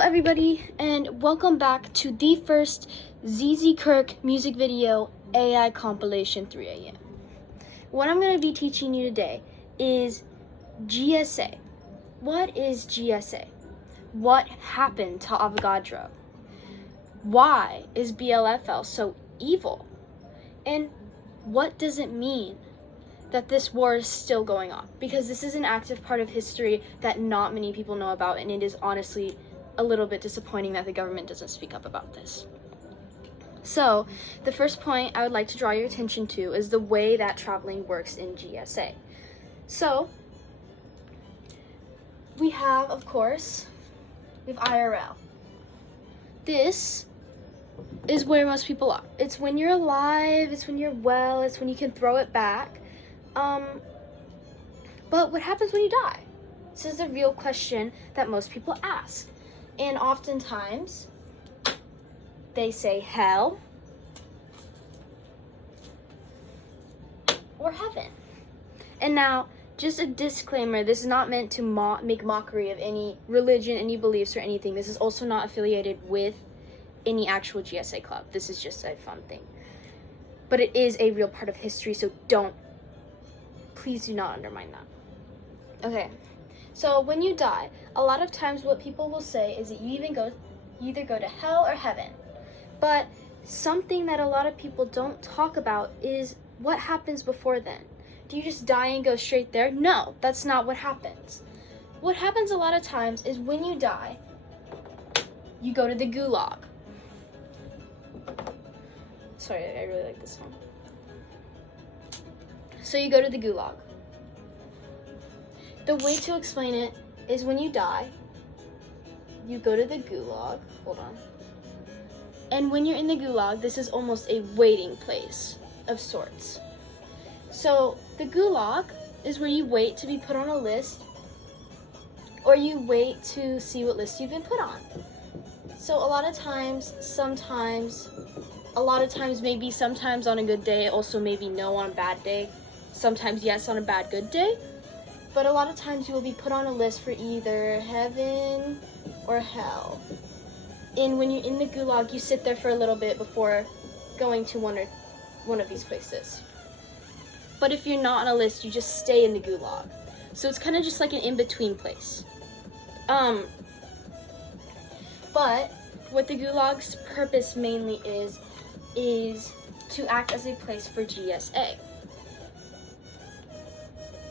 everybody, and welcome back to the first ZZ Kirk music video AI compilation 3 a.m. What I'm going to be teaching you today is GSA. What is GSA? What happened to Avogadro? Why is BLFL so evil? And what does it mean that this war is still going on? Because this is an active part of history that not many people know about, and it is honestly a little bit disappointing that the government doesn't speak up about this. So, the first point I would like to draw your attention to is the way that traveling works in GSA. So, we have, of course, we have IRL. This is where most people are. It's when you're alive, it's when you're well, it's when you can throw it back. But what happens when you die? This is a real question that most people ask. And oftentimes, they say hell or heaven. And now, just a disclaimer, this is not meant to make mockery of any religion, any beliefs, or anything. This is also not affiliated with any actual GSA club. This is just a fun thing. But it is a real part of history, so please do not undermine that. Okay. So when you die, a lot of times what people will say is that you either go to hell or heaven. But something that a lot of people don't talk about is what happens before then. Do you just die and go straight there? No, that's not what happens. What happens a lot of times is when you die, you go to the gulag. Sorry, I really like this one. So you go to the gulag. The way to explain it is when you die, you go to the gulag. Hold on. And when you're in the gulag, this is almost a waiting place of sorts. So the gulag is where you wait to be put on a list, or you wait to see what list you've been put on. So a lot of times, maybe sometimes on a good day, also maybe no on a bad day, sometimes yes on a bad good day. But a lot of times you will be put on a list for either heaven or hell. And when you're in the gulag, you sit there for a little bit before going to one of these places. But if you're not on a list, you just stay in the gulag. So it's kind of just like an in-between place. But what the gulag's purpose mainly is to act as a place for GSA.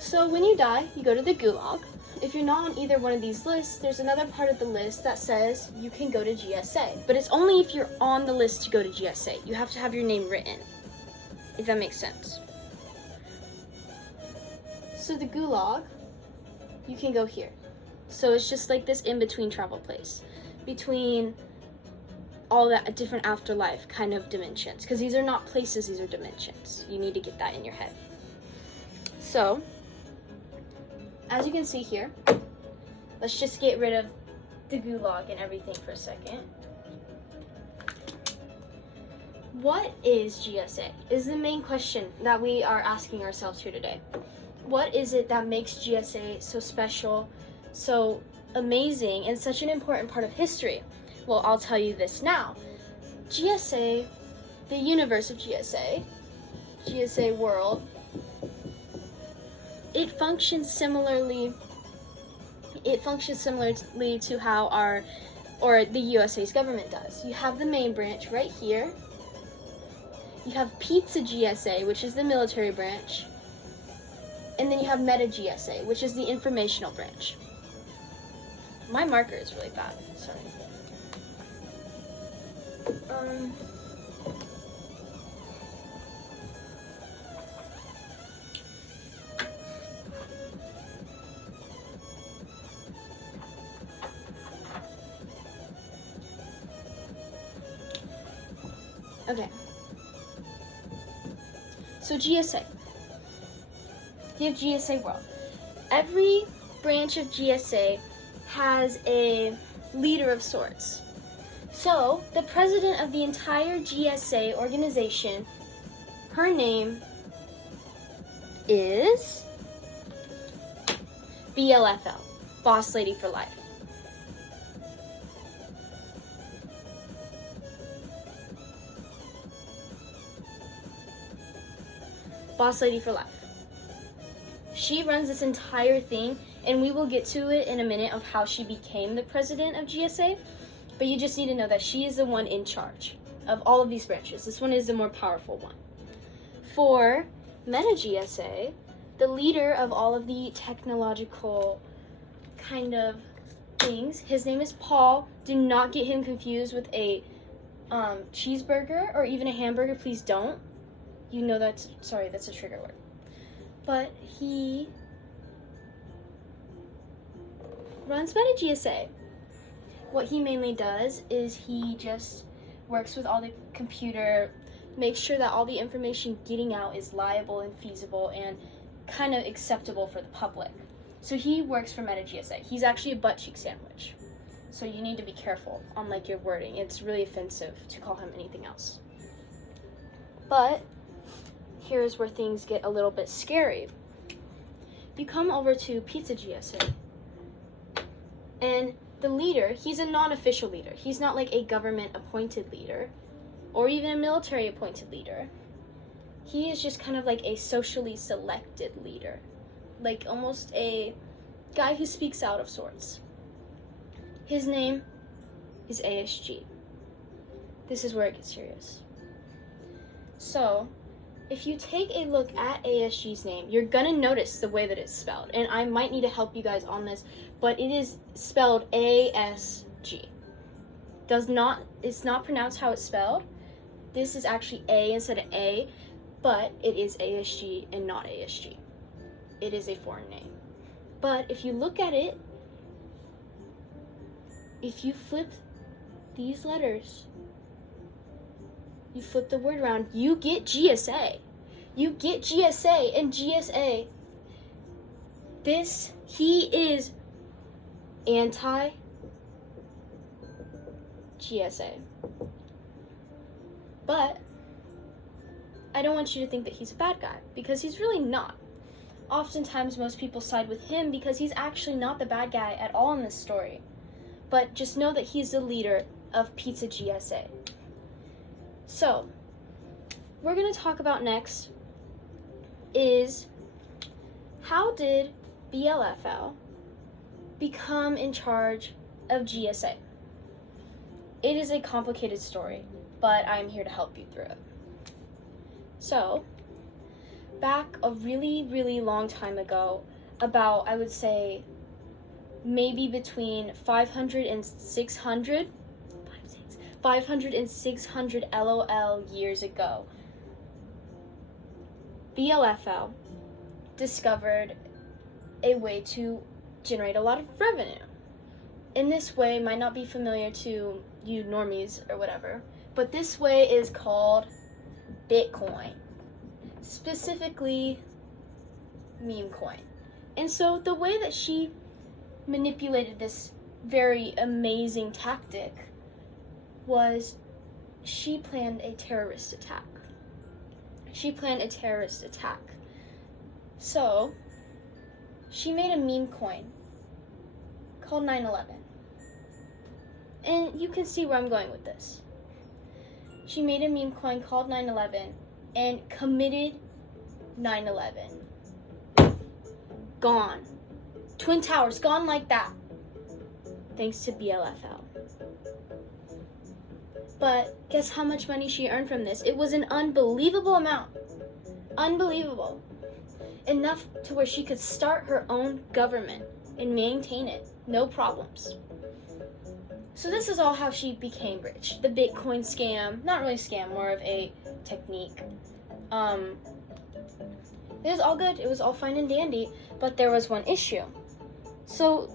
So when you die, you go to the gulag. If you're not on either one of these lists, there's another part of the list that says you can go to GSA. But it's only if you're on the list to go to GSA. You have to have your name written, if that makes sense. So the gulag, you can go here. So it's just like this in-between travel place between all that different afterlife kind of dimensions. Because these are not places, these are dimensions. You need to get that in your head. So, as you can see here, let's just get rid of the gulag and everything for a second. What is GSA? Is the main question that we are asking ourselves here today. What is it that makes GSA so special, so amazing, and such an important part of history? Well, I'll tell you this now. GSA, the universe of GSA world, it functions similarly to how the USA's government does. You have the main branch right here. You have Pizza GSA, which is the military branch. And then you have Meta GSA, which is the informational branch. My marker is really bad, sorry. Okay. So GSA. You have GSA World. Every branch of GSA has a leader of sorts. So, the president of the entire GSA organization, her name is BLFL, Boss Lady for Life. boss lady for life. She runs this entire thing, and we will get to it in a minute of how she became the president of GSA, but you just need to know that she is the one in charge of all of these branches. This one is the more powerful one. For Meta GSA, the leader of all of the technological kind of things, his name is Paul. Do not get him confused with a cheeseburger or even a hamburger. Please don't. You know that's a trigger word. But he runs Meta GSA. What he mainly does is he just works with all the computer, makes sure that all the information getting out is liable and feasible and kind of acceptable for the public. So he works for Meta GSA. He's actually a butt cheek sandwich. So you need to be careful on your wording. It's really offensive to call him anything else. But here's where things get a little bit scary. You come over to Pizza GSA, and the leader, he's a non-official leader. He's not like a government-appointed leader or even a military-appointed leader. He is just kind of like a socially selected leader, like almost a guy who speaks out of sorts. His name is ASG. This is where it gets serious. So, if you take a look at ASG's name, you're gonna notice the way that it's spelled. And I might need to help you guys on this, but it is spelled ASG. It's not pronounced how it's spelled. This is actually A instead of A, but it is ASG and not ASG. It is a foreign name. But if you look at it, if you flip these letters, you flip the word around, you get GSA. You get GSA, and GSA, he is anti-GSA. But I don't want you to think that he's a bad guy, because he's really not. Oftentimes, most people side with him because he's actually not the bad guy at all in this story. But just know that he's the leader of Pizza GSA. So, we're going to talk about next is how did BLFL become in charge of GSA? It is a complicated story, but I'm here to help you through it. So, back a really, really long time ago, about, I would say, maybe between 500 and 600 LOL years ago, BLFL discovered a way to generate a lot of revenue. In this way, might not be familiar to you normies or whatever, but this way is called Bitcoin, specifically meme coin. And so the way that she manipulated this very amazing tactic was she planned a terrorist attack. So, she made a meme coin called 9/11. And you can see where I'm going with this. She made a meme coin called 9/11 and committed 9/11. Gone. Twin Towers, gone like that. Thanks to BLFL. But guess how much money she earned from this? It was an unbelievable amount. Unbelievable. Enough to where she could start her own government and maintain it. No problems. So this is all how she became rich. The Bitcoin scam, not really scam, more of a technique. It was all good. It was all fine and dandy, but there was one issue. So,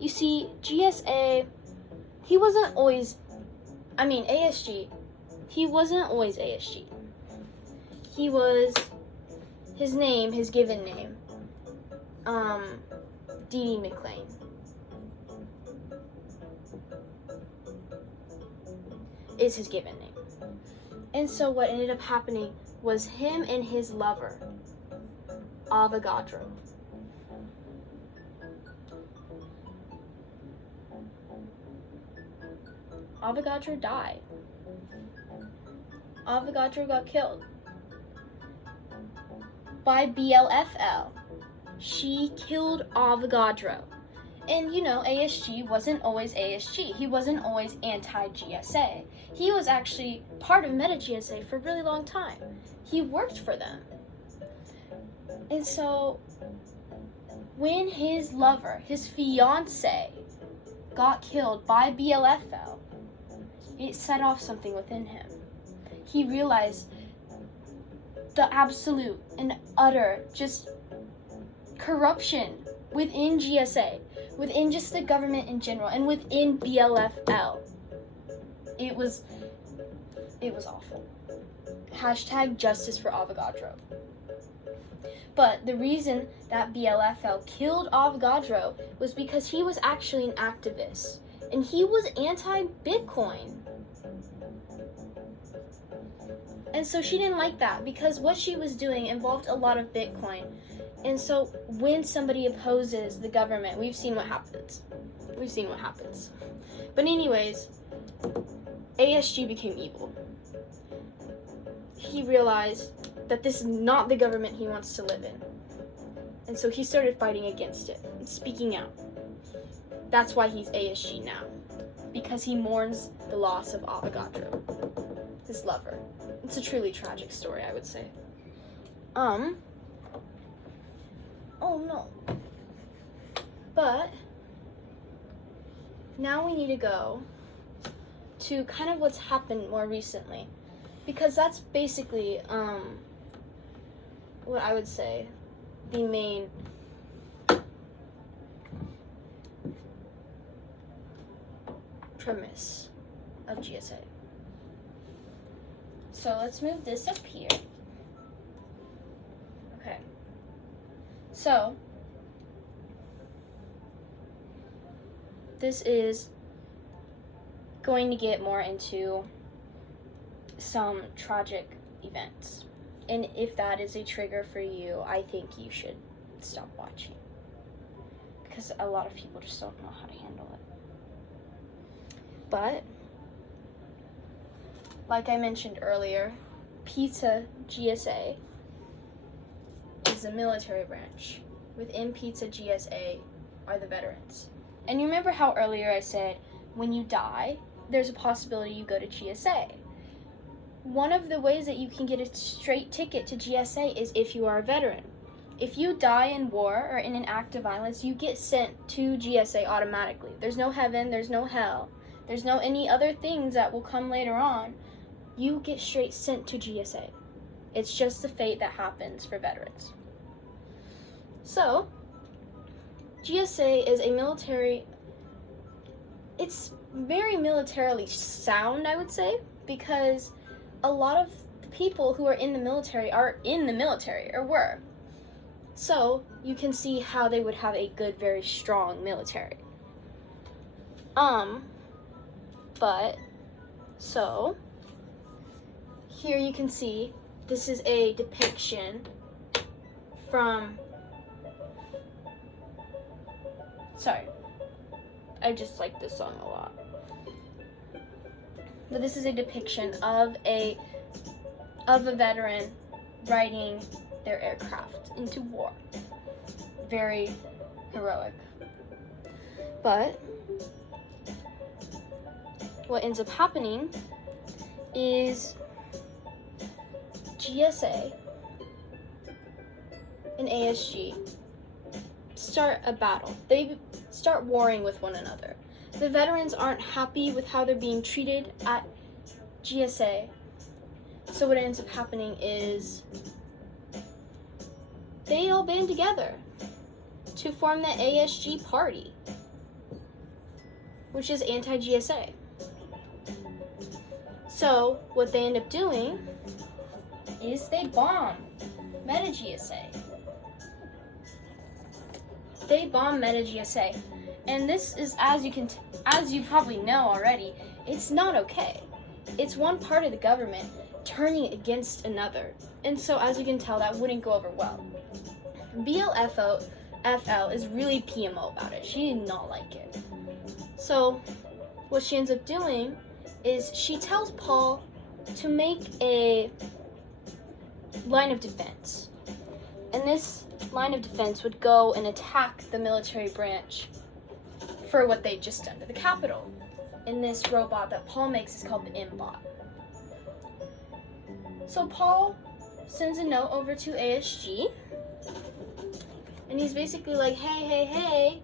you see, GSA, he wasn't always, ASG, he wasn't always ASG. He was, his given name, D.D. McLean. Is his given name. And so what ended up happening was him and his lover, Avogadro. Avogadro died. Avogadro got killed. by BLFL. She killed Avogadro. And you know, ASG wasn't always ASG. He wasn't always anti-GSA. He was actually part of MetaGSA for a really long time. He worked for them. And so, when his lover, his fiance, got killed by BLFL, it set off something within him. He realized the absolute and utter just corruption within GSA, within just the government in general, and within BLFL. It was awful. Hashtag justice for Avogadro. But the reason that BLFL killed Avogadro was because he was actually an activist, and he was anti-Bitcoin. And so she didn't like that because what she was doing involved a lot of Bitcoin. And so when somebody opposes the government, we've seen what happens. But anyways, ASG became evil. He realized that this is not the government he wants to live in. And so he started fighting against it and speaking out. That's why he's ASG now. Because he mourns the loss of Avogadro, his lover. It's a truly tragic story, I would say. Oh no. But now we need to go to kind of what's happened more recently. Because that's basically what I would say the main premise of GSA. So let's move this up here. Okay. So this is going to get more into some tragic events. And if that is a trigger for you, I think you should stop watching. Because a lot of people just don't know how to handle it. But like I mentioned earlier, Pizza GSA is a military branch. Within Pizza GSA are the veterans. And you remember how earlier I said, when you die, there's a possibility you go to GSA. One of the ways that you can get a straight ticket to GSA is if you are a veteran. If you die in war or in an act of violence, you get sent to GSA automatically. There's no heaven, there's no hell, there's no any other things that will come later on. You get straight sent to GSA. It's just the fate that happens for veterans. So, GSA is a military, it's very militarily sound, I would say, because a lot of the people who are in the military are in the military, or were. So, you can see how they would have a good, very strong military. Here you can see, this is a depiction from, sorry, I just like this song a lot. But this is a depiction of a veteran riding their aircraft into war. Very heroic. But what ends up happening is GSA and ASG start a battle. They start warring with one another. The veterans aren't happy with how they're being treated at GSA. So what ends up happening is they all band together to form the ASG party, which is anti-GSA. So what they end up doing is they bomb MetaGSA. They bomb MetaGSA. And this is, as you probably know already, it's not okay. It's one part of the government turning against another. And so as you can tell, that wouldn't go over well. BLFL is really PMO about it. She did not like it. So what she ends up doing is she tells Paul to make a line of defense. And this line of defense would go and attack the military branch for what they'd just done to the Capitol. And this robot that Paul makes is called the MBot. So Paul sends a note over to ASG, and he's basically like, hey.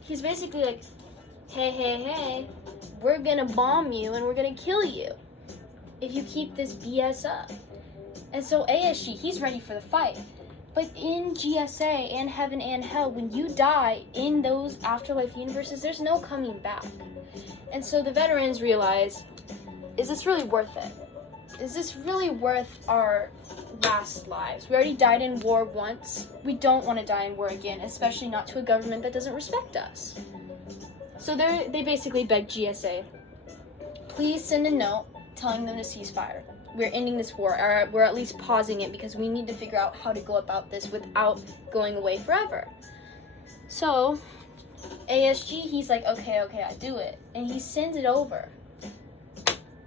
He's basically like, hey, we're gonna bomb you and we're gonna kill you if you keep this BS up. And so ASG, he's ready for the fight. But in GSA and Heaven and Hell, when you die in those afterlife universes, there's no coming back. And so the veterans realize, is this really worth it? Is this really worth our last lives? We already died in war once. We don't want to die in war again, especially not to a government that doesn't respect us. So they basically beg GSA, please send a note telling them to cease fire. We're ending this war, or we're at least pausing it because we need to figure out how to go about this without going away forever. So ASG, he's like, okay, I do it. And he sends it over.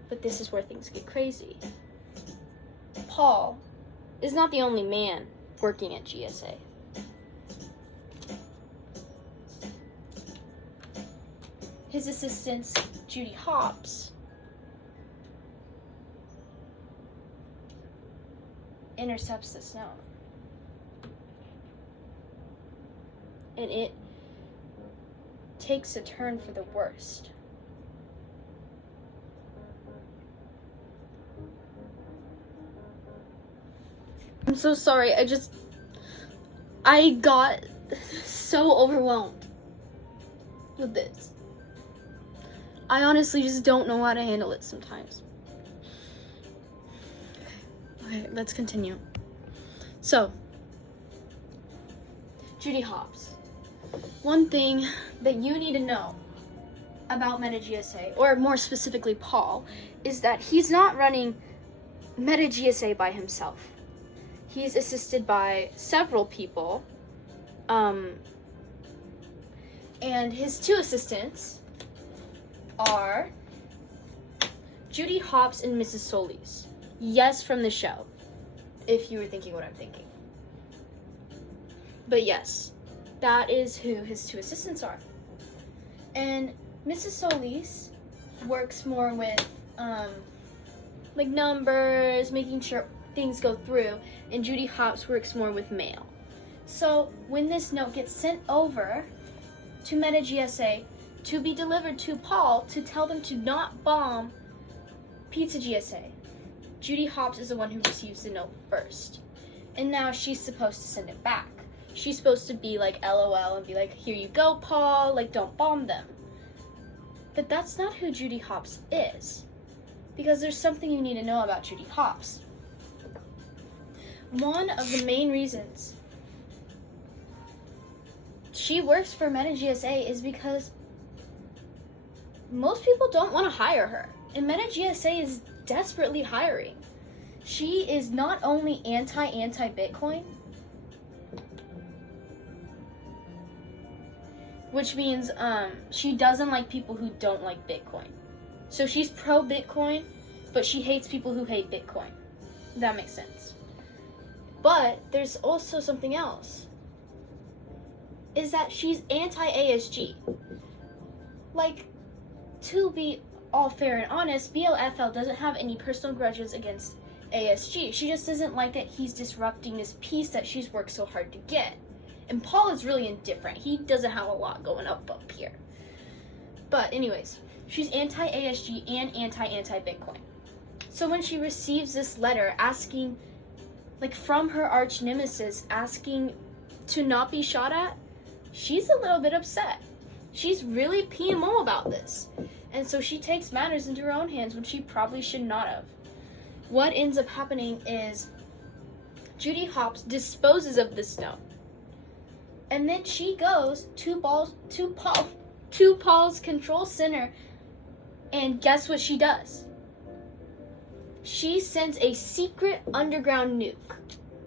But this is where things get crazy. Paul is not the only man working at GSA. His assistant, Judy Hopps, intercepts this note. And it takes a turn for the worst. I'm so sorry, I got so overwhelmed with this. I honestly just don't know how to handle it sometimes. Okay, let's continue. So, Judy Hopps. One thing that you need to know about MetaGSA, or more specifically Paul, is that he's not running MetaGSA by himself. He's assisted by several people, and his two assistants are Judy Hopps and Mrs. Solis. Yes, from the show, if you were thinking what I'm thinking. But yes, that is who his two assistants are. And Mrs. Solis works more with like numbers, making sure things go through, and Judy Hopps works more with mail. So when this note gets sent over to MetaGSA to be delivered to Paul to tell them to not bomb Pizza GSA, Judy Hopps is the one who receives the note first. And now she's supposed to send it back. She's supposed to be like LOL and be like, here you go, Paul, like don't bomb them. But that's not who Judy Hopps is. Because there's something you need to know about Judy Hopps. One of the main reasons she works for MetaGSA is because most people don't want to hire her. And MetaGSA is desperately hiring. She is not only anti-Bitcoin, which means she doesn't like people who don't like Bitcoin. So she's pro-Bitcoin, but she hates people who hate Bitcoin. That makes sense. But there's also something else. Is that she's anti-ASG. Like, to be all fair and honest, BLFL doesn't have any personal grudges against ASG. She just doesn't like that he's disrupting this peace that she's worked so hard to get. And Paul is really indifferent. He doesn't have a lot going up here. But anyways, she's anti-ASG and anti-Bitcoin. So when she receives this letter asking, like from her arch nemesis, asking to not be shot at, she's a little bit upset. She's really PMO about this. And so she takes matters into her own hands when she probably should not have. What ends up happening is Judy Hopps disposes of this note. And then she goes to Paul's control center, and guess what she does? She sends a secret underground nuke.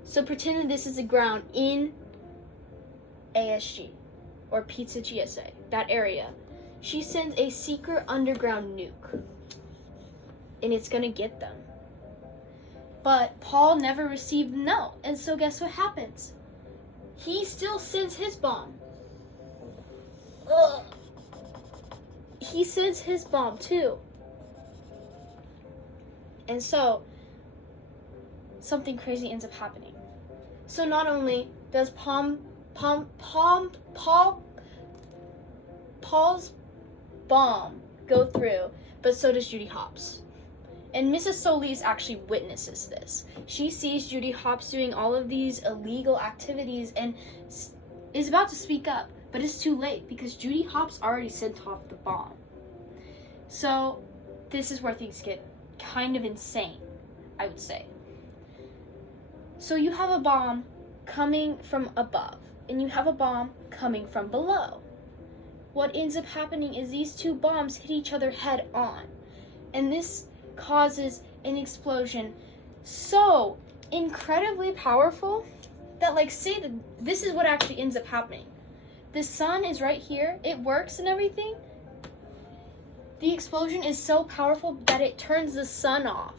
So pretend that this is a ground in ASG, or Pizza GSA, that area. She sends a secret underground nuke, and it's gonna get them. But Paul never received the note. And so guess what happens? He still sends his bomb. Ugh. He sends his bomb too. And so something crazy ends up happening. So not only does Paul's bomb go through, but so does Judy Hopps. And Mrs. Solis actually witnesses this. She sees Judy Hopps doing all of these illegal activities and is about to speak up, but it's too late because Judy Hopps already sent off the bomb. So this is where things get kind of insane, I would say. So you have a bomb coming from above, and you have a bomb coming from below. What ends up happening is these two bombs hit each other head on, and this causes an explosion so incredibly powerful that, like, say that this is what actually ends up happening. The sun is right here, it works and everything. The explosion is so powerful that it turns the sun off.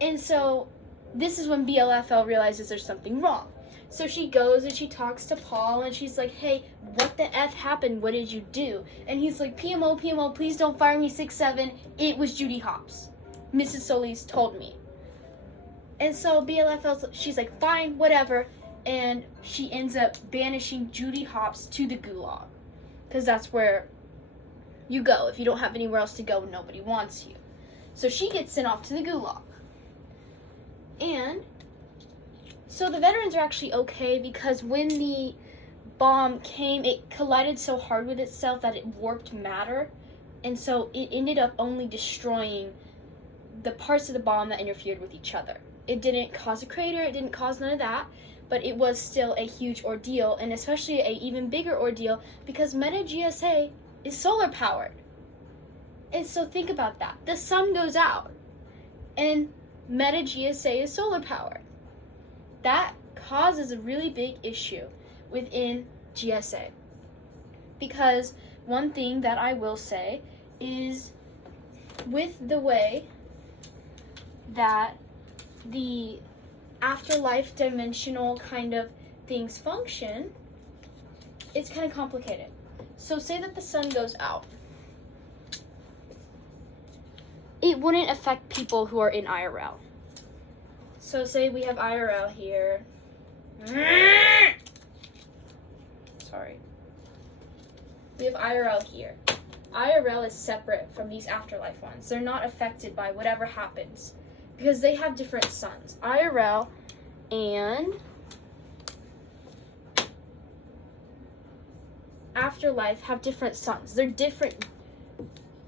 And so this is when BLFL realizes there's something wrong. So she goes and she talks to Paul and she's like, hey, what the F happened? What did you do? And he's like, PMO, please don't fire me 6-7. It was Judy Hopps. Mrs. Solis told me. And so BLFL, she's like, fine, whatever. And she ends up banishing Judy Hopps to the gulag. Because that's where you go. If you don't have anywhere else to go, nobody wants you. So she gets sent off to the gulag. And so the veterans are actually okay because when the bomb came, it collided so hard with itself that it warped matter. And so it ended up only destroying the parts of the bomb that interfered with each other. It didn't cause a crater, it didn't cause none of that, but it was still a huge ordeal, and especially an even bigger ordeal because Meta GSA is solar powered. And so think about that. The sun goes out, and Meta GSA is solar powered. That causes a really big issue within GSA. Because one thing that I will say is with the way that the afterlife dimensional kind of things function, it's kind of complicated. So say that the sun goes out. It wouldn't affect people who are in IRL. So say we have IRL here. Sorry. We have IRL here. IRL is separate from these afterlife ones. They're not affected by whatever happens because they have different suns. IRL and afterlife have different suns. They're different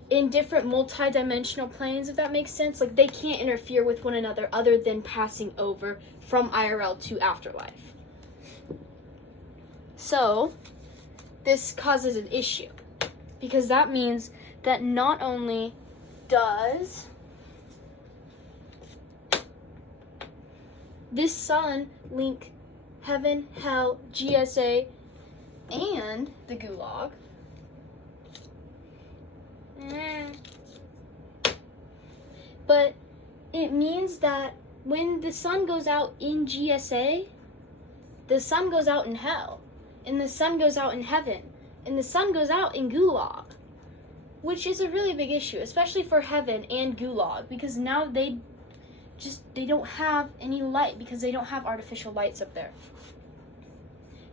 in different multi-dimensional planes, if that makes sense. Like, they can't interfere with one another other than passing over from IRL to afterlife. So this causes an issue because that means that not only does this sun link heaven, hell, GSA, and the gulag, but it means that when the sun goes out in GSA, the sun goes out in hell, and the sun goes out in heaven, and the sun goes out in gulag, which is a really big issue, especially for heaven and gulag, because now they don't have any light because they don't have artificial lights up there.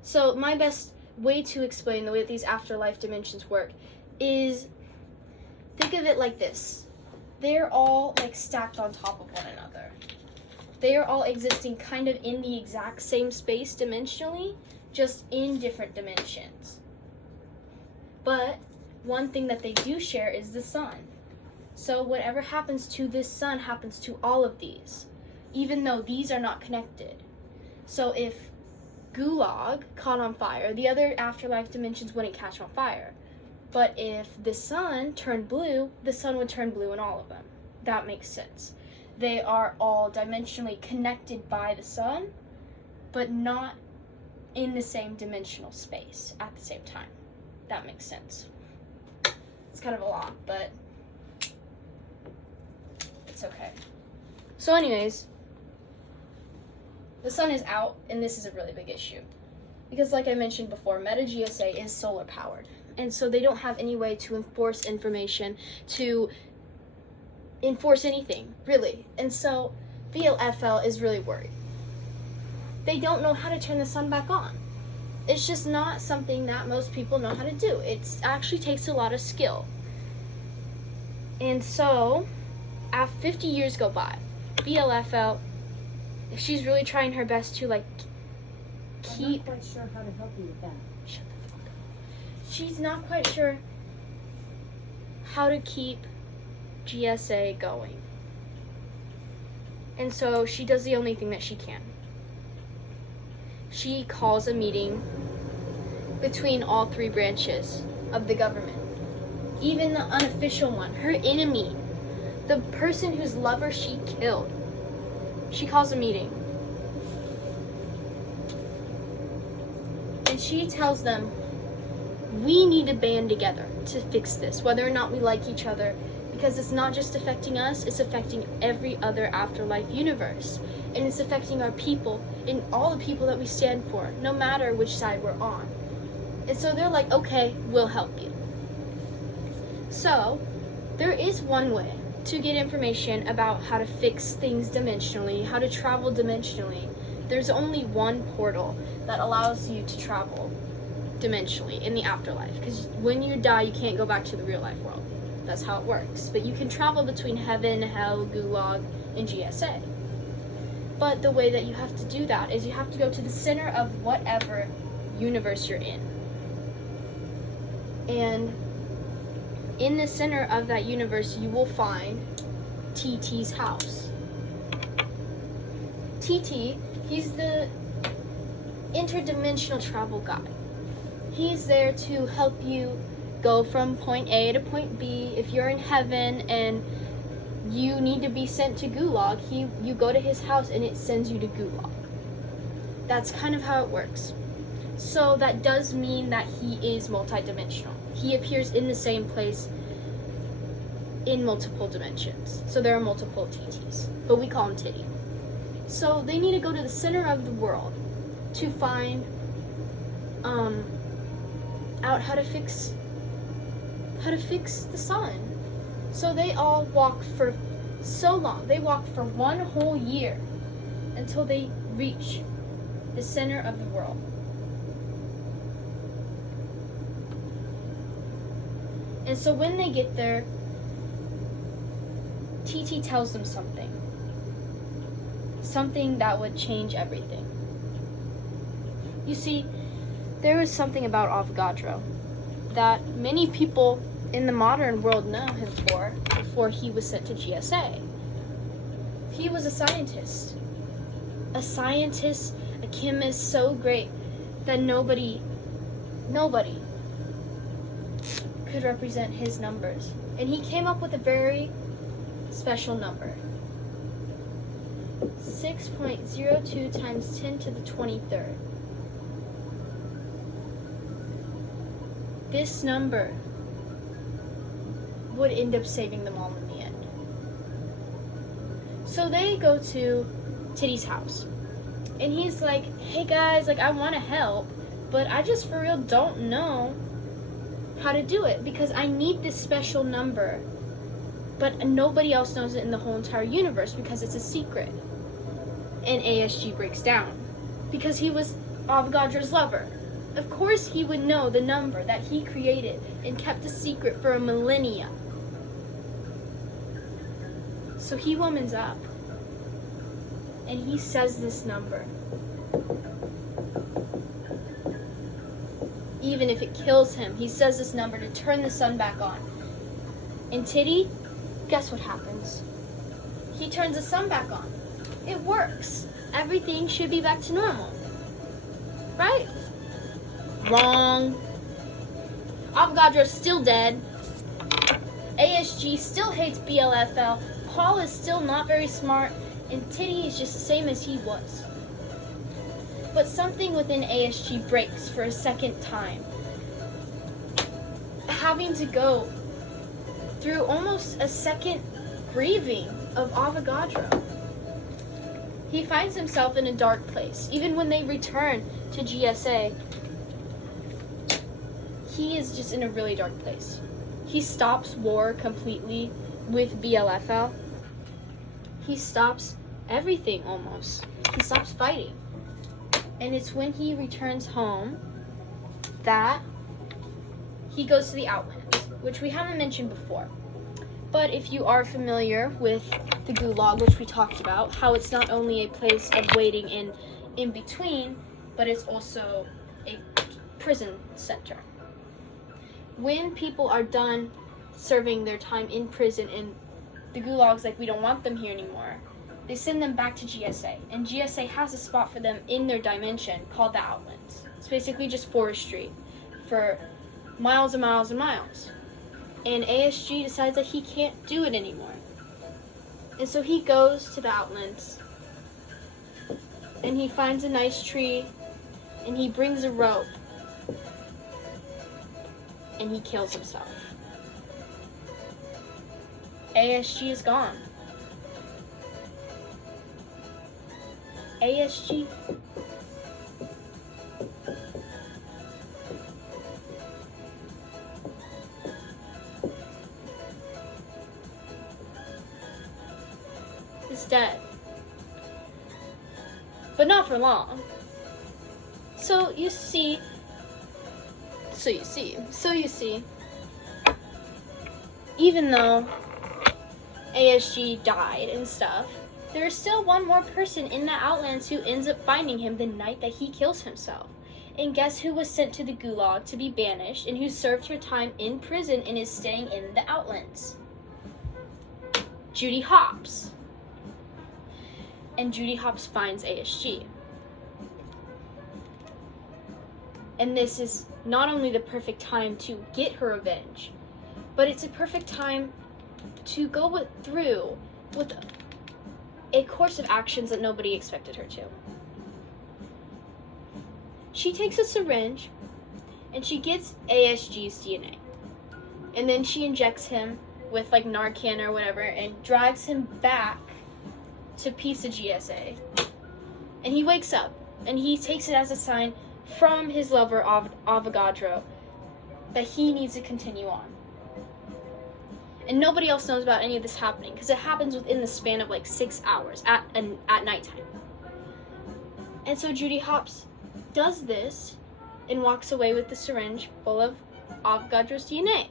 So my best way to explain the way that these afterlife dimensions work is, think of it like this. They're all like stacked on top of one another. They are all existing kind of in the exact same space dimensionally, just in different dimensions. But one thing that they do share is the sun. So whatever happens to this sun happens to all of these, even though these are not connected. So if gulag caught on fire, the other afterlife dimensions wouldn't catch on fire. But if the sun turned blue, the sun would turn blue in all of them. That makes sense. They are all dimensionally connected by the sun, but not in the same dimensional space at the same time. That makes sense. It's kind of a lot, but it's okay. So anyways, the sun is out, and this is a really big issue. Because like I mentioned before, MetaGSA is solar powered. And so they don't have any way to enforce information, to enforce anything, really. And so BLFL is really worried. They don't know how to turn the sun back on. It's just not something that most people know how to do. It actually takes a lot of skill. And so, after 50 years go by, BLFL, she's really trying her best to keep... I'm not quite sure how to help you with that. Shut the fuck up. She's not quite sure how to keep GSA going. And so she does the only thing that she can. She calls a meeting between all three branches of the government. Even the unofficial one, her enemy, the person whose lover she killed. She calls a meeting. And she tells them, we need to band together to fix this, whether or not we like each other, because it's not just affecting us, it's affecting every other afterlife universe. And it's affecting our people and all the people that we stand for, no matter which side we're on. And so they're like, okay, we'll help you. So, there is one way to get information about how to fix things dimensionally, how to travel dimensionally. There's only one portal that allows you to travel dimensionally in the afterlife. Because when you die, you can't go back to the real life world. That's how it works. But you can travel between heaven, hell, gulag, and GSA. But the way that you have to do that is you have to go to the center of whatever universe you're in. And in the center of that universe, you will find TT's house. TT, he's the interdimensional travel guide. He's there to help you go from point A to point B. If you're in heaven and you need to be sent to Gulag, you go to his house and it sends you to Gulag. That's kind of how it works. So that does mean that he is multidimensional. He appears in the same place in multiple dimensions. So there are multiple TTs, but we call him Titty. So they need to go to the center of the world to find out how to fix the sun. So they all walk for so long. They walk for one whole year until they reach the center of the world. And so when they get there, TT tells them something. Something that would change everything. You see, there is something about Avogadro that many people in the modern world know him for before he was sent to GSA. He was a scientist, a chemist so great that nobody could represent his numbers. And he came up with a very special number. 6.02 times 10 to the 23rd. This number would end up saving them all in the end. So they go to Titty's house. And he's like, hey guys, I want to help, but I just for real don't know how to do it because I need this special number. But nobody else knows it in the whole entire universe because it's a secret. And ASG breaks down because he was Avogadro's lover. Of course he would know the number that he created and kept a secret for a millennia. So he womans up and he says this number. Even if it kills him, he says this number to turn the sun back on. And Titty, guess what happens? He turns the sun back on. It works. Everything should be back to normal. Right? Wrong. Avogadro's still dead. ASG still hates BLFL. Paul is still not very smart. And Titty is just the same as he was. But something within ASG breaks for a second time. Having to go through almost a second grieving of Avogadro. he finds himself in a dark place. Even when they return to GSA, he is just in a really dark place. He stops war completely with BLFL. He stops everything almost. He stops fighting. And it's when he returns home that he goes to the Outlands, which we haven't mentioned before. But if you are familiar with the Gulag, which we talked about, how it's not only a place of waiting in between, but it's also a prison center. When people are done serving their time in prison and the Gulag's like, we don't want them here anymore, they send them back to GSA. And GSA has a spot for them in their dimension called the Outlands. It's basically just forestry for miles and miles and miles. And ASG decides that he can't do it anymore. And so he goes to the Outlands and he finds a nice tree and he brings a rope and he kills himself. ASG is gone. ASG is dead. But not for long. So you see, even though ASG died and stuff, there's still one more person in the Outlands who ends up finding him the night that he kills himself. And guess who was sent to the Gulag to be banished and who served her time in prison and is staying in the Outlands? Judy Hopps. And Judy Hopps finds ASG. And this is not only the perfect time to get her revenge, but it's a perfect time to go through with a course of actions that nobody expected her to. She takes a syringe and she gets ASG's DNA. And then she injects him with like Narcan or whatever and drags him back to Pisa GSA. And he wakes up and he takes it as a sign from his lover Avogadro that he needs to continue on. And nobody else knows about any of this happening because it happens within the span of like 6 hours at nighttime. And so Judy Hopps does this and walks away with the syringe full of Avogadro's DNA.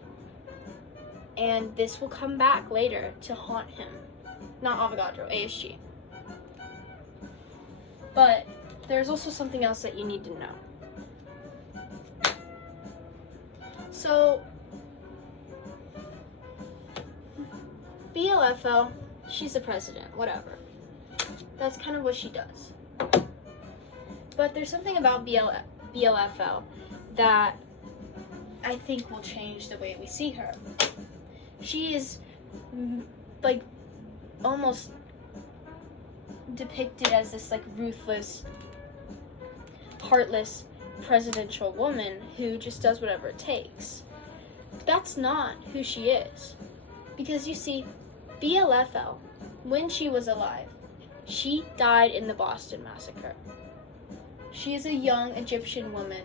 And this will come back later to haunt him. Not Avogadro, ASG. But there's also something else that you need to know. So, BLFL, she's the president, whatever. That's kind of what she does. But there's something about BLFL that I think will change the way we see her. She is like almost depicted as this like ruthless, heartless presidential woman who just does whatever it takes. But that's not who she is. Because you see, BLFL, when she was alive, she died in the Boston Massacre. She is a young Egyptian woman,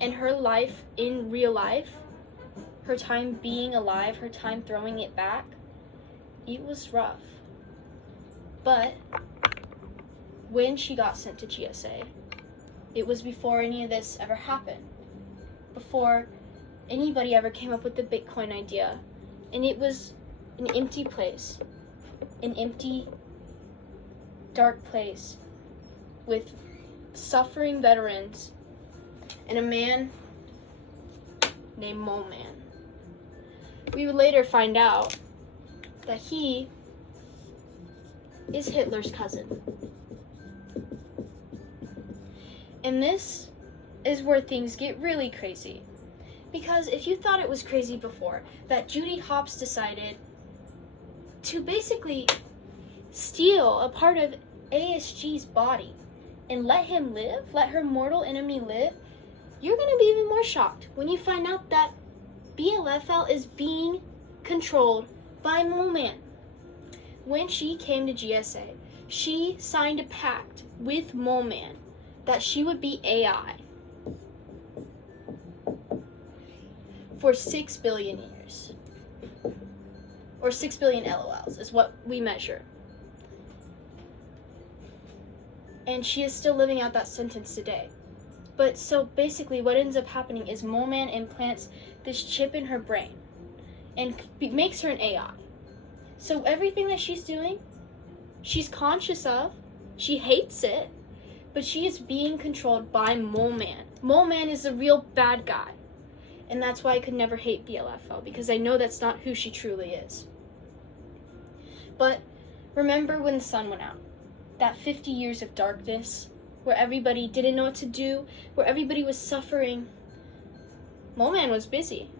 and her life in real life, her time being alive, her time throwing it back, it was rough. But when she got sent to GSA, it was before any of this ever happened. Before anybody ever came up with the Bitcoin idea. And it was an empty place. An empty, dark place with suffering veterans and a man named Mole Man. We would later find out that he is Hitler's cousin. And this is where things get really crazy. Because if you thought it was crazy before, that Judy Hopps decided to basically steal a part of ASG's body and let him live, let her mortal enemy live, you're going to be even more shocked when you find out that BLFL is being controlled by Mole Man. When she came to GSA, She signed a pact with Mole Man that she would be AI for 6 billion years. Or 6 billion LOLs is what we measure. And she is still living out that sentence today. But so basically what ends up happening is Mole Man implants this chip in her brain and makes her an AI. So everything that she's doing, she's conscious of, she hates it, but she is being controlled by Mole Man. Mole Man is the real bad guy. And that's why I could never hate BLFL, because I know that's not who she truly is. But remember when the sun went out? That 50 years of darkness, where everybody didn't know what to do, where everybody was suffering. Mole Man was busy.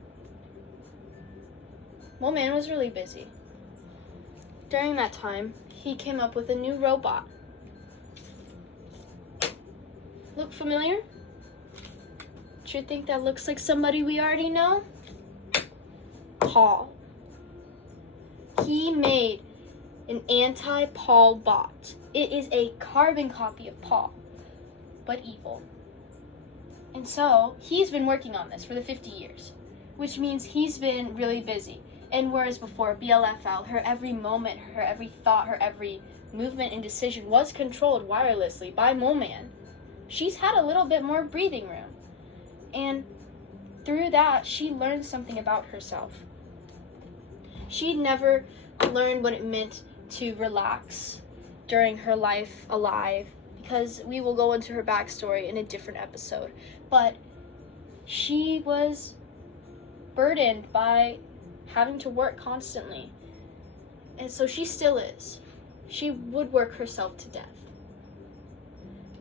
Mole Man was really busy. During that time, he came up with a new robot. Look familiar? Do you think that looks like somebody we already know? Paul. He made an anti-Paul bot. It is a carbon copy of Paul, but evil. And so, he's been working on this for the 50 years, which means he's been really busy. And whereas before, BLFL, her every moment, her every thought, her every movement and decision was controlled wirelessly by Mole Man, she's had a little bit more breathing room. And through that, she learned something about herself. She'd never learned what it meant to relax during her life alive, because we will go into her backstory in a different episode. But she was burdened by having to work constantly. And so she still is. She would work herself to death.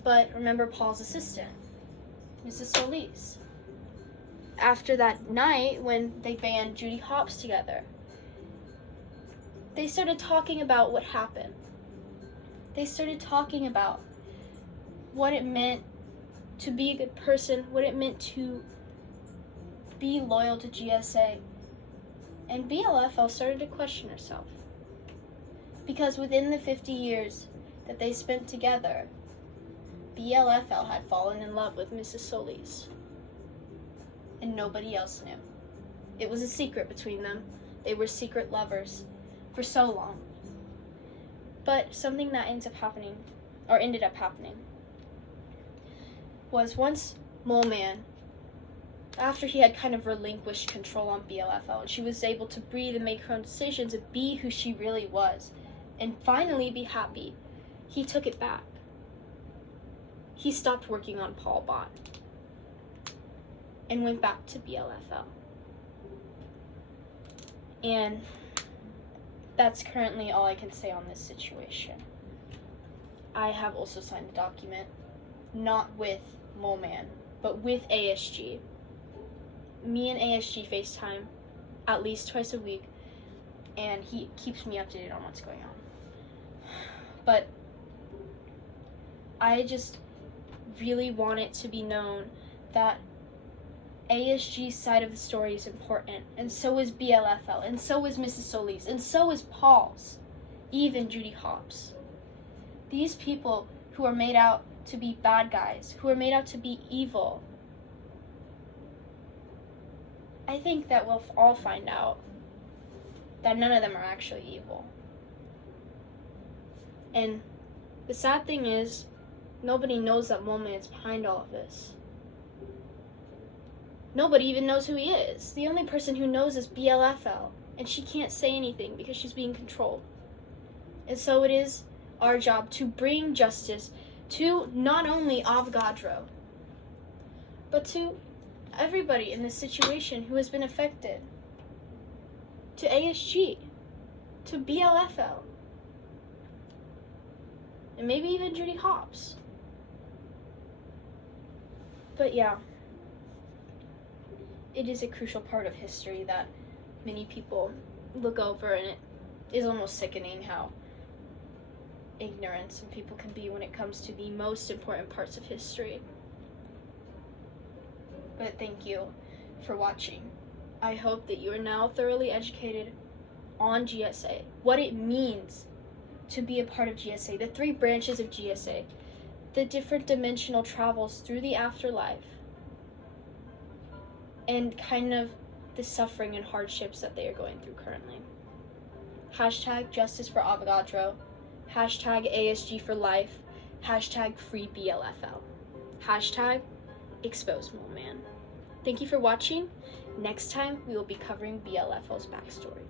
But remember Paul's assistant, Mrs. Solis. After that night when they banned Judy Hopps together, they started talking about what happened. They started talking about what it meant to be a good person, what it meant to be loyal to GSA. And BLFL started to question herself. Because within the 50 years that they spent together, BLFL had fallen in love with Mrs. Solis. And nobody else knew. It was a secret between them. They were secret lovers for so long. But something that ended up happening, was once Mole Man, after he had kind of relinquished control on BLFL, and she was able to breathe and make her own decisions and be who she really was, and finally be happy, he took it back. He stopped working on Paul Bot and went back to BLFL. And that's currently all I can say on this situation. I have also signed a document, not with Mole Man, but with ASG. Me and ASG FaceTime at least twice a week, and he keeps me updated on what's going on. But I just really want it to be known that ASG's side of the story is important, and so is BLFL, and so is Mrs. Solis, and so is Paul's, even Judy Hopps. These people who are made out to be bad guys, who are made out to be evil, I think that we'll all find out that none of them are actually evil. And the sad thing is, nobody knows that Mole Man is behind all of this. Nobody even knows who he is. The only person who knows is BLFL, and she can't say anything because she's being controlled. And so it is our job to bring justice to not only Avogadro, but to everybody in this situation who has been affected. To ASG, to BLFL, and maybe even Judy Hopps. But yeah, it is a crucial part of history that many people look over, and it is almost sickening how ignorant some people can be when it comes to the most important parts of history. But thank you for watching. I hope that you are now thoroughly educated on GSA, what it means to be a part of GSA, the 3 branches of GSA, the different dimensional travels through the afterlife, and kind of the suffering and hardships that they are going through currently. Hashtag justice for Avogadro. Hashtag ASG for life. Hashtag free BLFL. Hashtag expose Mole Man. Thank you for watching. Next time we will be covering BLFL's backstory.